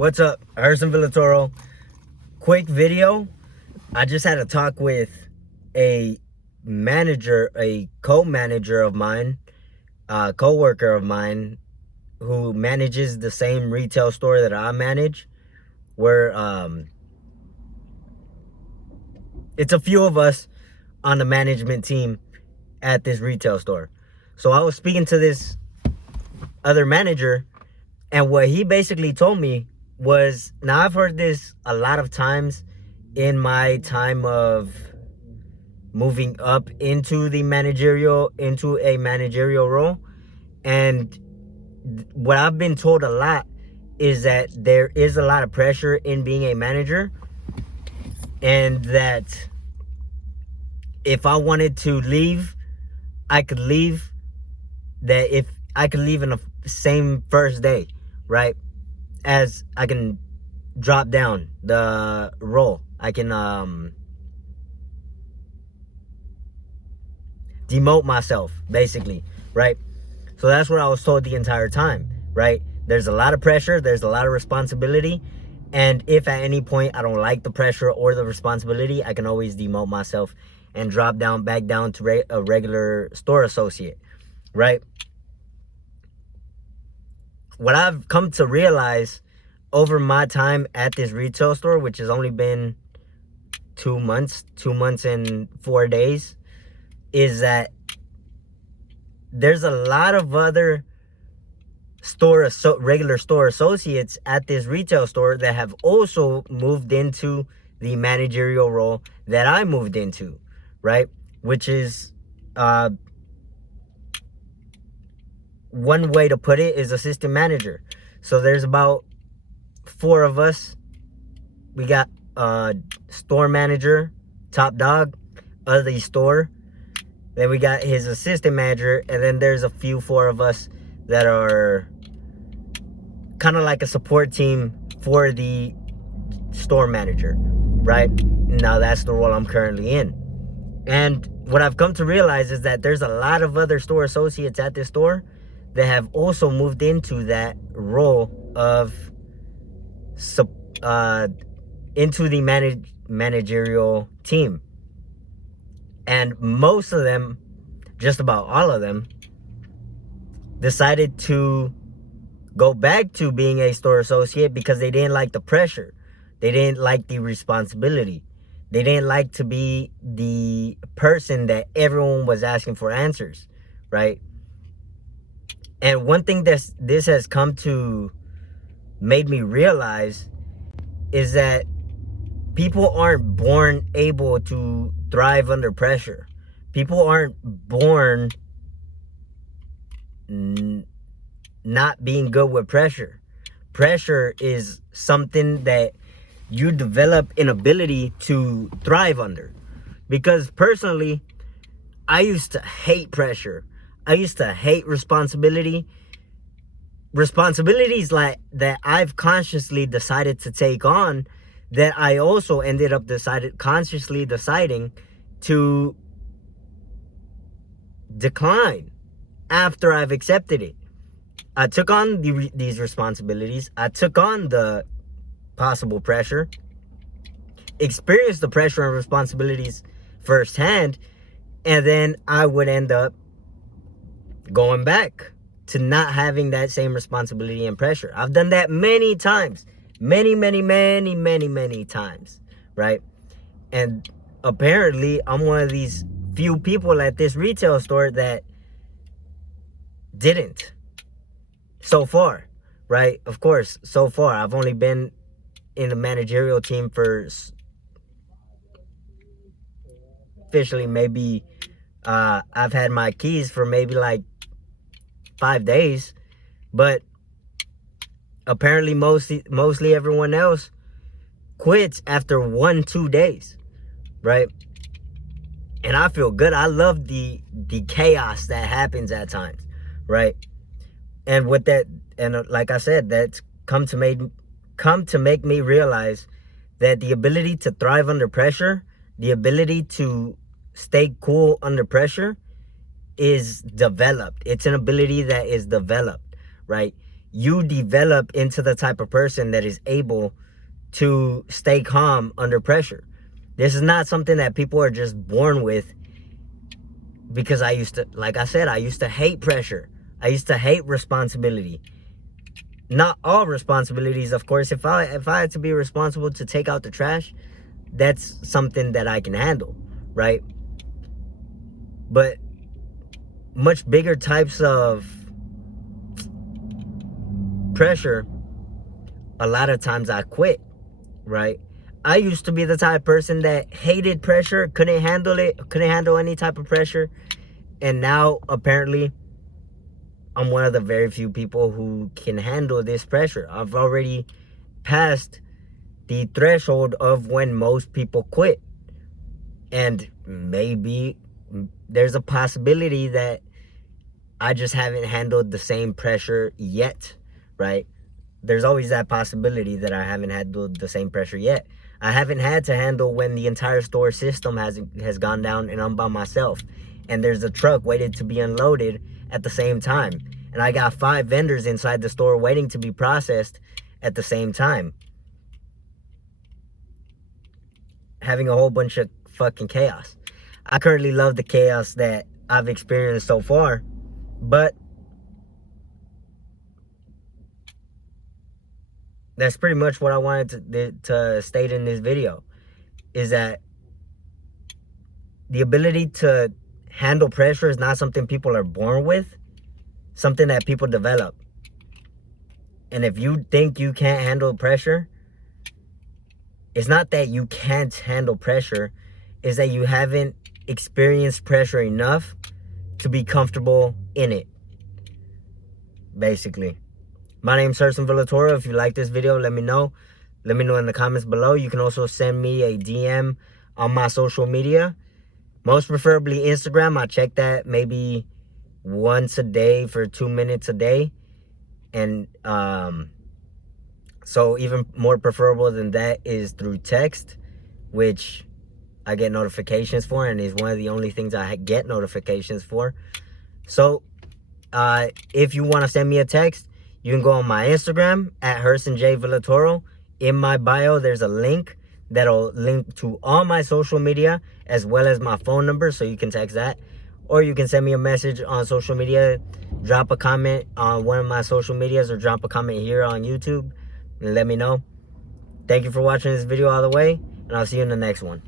What's up? Harrison Villatoro. Quick video. I just had a talk with a manager, a co-manager of mine, co-worker of mine, who manages the same retail store that I manage, where it's a few of us on the management team at this retail store. So I was speaking to this other manager, and what he basically told me was, now I've heard this a lot of times in my time of moving up into a managerial role, and what I've been told a lot is that there is a lot of pressure in being a manager, and that if I wanted to leave, I could leave. That if I could leave in the same first day, right? As I can drop down the role, I can demote myself, basically, right? So that's what I was told the entire time, right? There's a lot of pressure, there's a lot of responsibility, and if at any point I don't like the pressure or the responsibility, I can always demote myself and drop down back down to a regular store associate, right? What I've come to realize over my time at this retail store, which has only been 2 months and 4 days, is that there's a lot of other regular store associates at this retail store that have also moved into the managerial role that I moved into, right? Which is one way to put it is assistant manager. So there's about 4 of us. We got store manager, top dog of the store. Then we got his assistant manager, and then there's a few 4 of us that are kind of like a support team for the store manager, right? Now that's the role I'm currently in. And what I've come to realize is that there's a lot of other store associates at this store that have also moved into that role of into the managerial team. And most of them, just about all of them, decided to go back to being a store associate because they didn't like the pressure. They didn't like the responsibility. They didn't like to be the person that everyone was asking for answers, right? And one thing this has come to made me realize is that people aren't born able to thrive under pressure. People aren't born not being good with pressure. Pressure is something that you develop an ability to thrive under. Because personally, I used to hate pressure. I used to hate responsibility. Responsibilities like that I've consciously decided to take on, that I also ended up consciously deciding to decline after I've accepted it. I took on these responsibilities. I took on the possible pressure, experienced the pressure and responsibilities firsthand, and then I would end up going back to not having that same responsibility and pressure. I've done that many times. Many times, right? And apparently, I'm one of these few people at this retail store that didn't. So far, right? Of course, so far. I've only been in the managerial team for officially maybe, I've had my keys for maybe like 5 days, but apparently mostly everyone else quits after 1-2 days, right? And I feel good. I love the chaos that happens at times, right? And with that, and like I said, that's come to make me realize that the ability to thrive under pressure, the ability to stay cool under pressure, is developed. It's an ability that is developed, right? you develop into the type of person that is able to stay calm under pressure. This is not something that people are just born with, because I used to, like I said, I used to hate pressure. I used to hate responsibility. Not all responsibilities, of course. If I had to be responsible to take out the trash, that's something that I can handle, right? But much bigger types of pressure, a lot of times I quit, right? I used to be the type of person that hated pressure, couldn't handle it, couldn't handle any type of pressure. And now, apparently, I'm one of the very few people who can handle this pressure. I've already passed the threshold of when most people quit. And maybe there's a possibility that I just haven't handled the same pressure yet, right? There's always that possibility that I haven't handled the same pressure yet. I haven't had to handle when the entire store system has gone down and I'm by myself. And there's a truck waiting to be unloaded at the same time. And I got 5 vendors inside the store waiting to be processed at the same time. Having a whole bunch of fucking chaos. I currently love the chaos that I've experienced so far, but that's pretty much what I wanted to state in this video, is that the ability to handle pressure is not something people are born with, something that people develop. And if you think you can't handle pressure, it's not that you can't handle pressure, it's that you haven't experienced pressure enough to be comfortable in it, basically. My name's Herson Villatoro. If you like this video, let me know. Let me know in the comments below. You can also send me a DM on my social media. Most preferably Instagram. I check that maybe once a day for 2 minutes a day. And so even more preferable than that is through text, which I get notifications for, and is one of the only things I get notifications for. So if you want to send me a text, you can go on my Instagram at Herson J. Villatoro. In my bio, there's a link that'll link to all my social media as well as my phone number, so you can text that. Or you can send me a message on social media, drop a comment on one of my social medias, or drop a comment here on YouTube and let me know. Thank you for watching this video all the way, and I'll see you in the next one.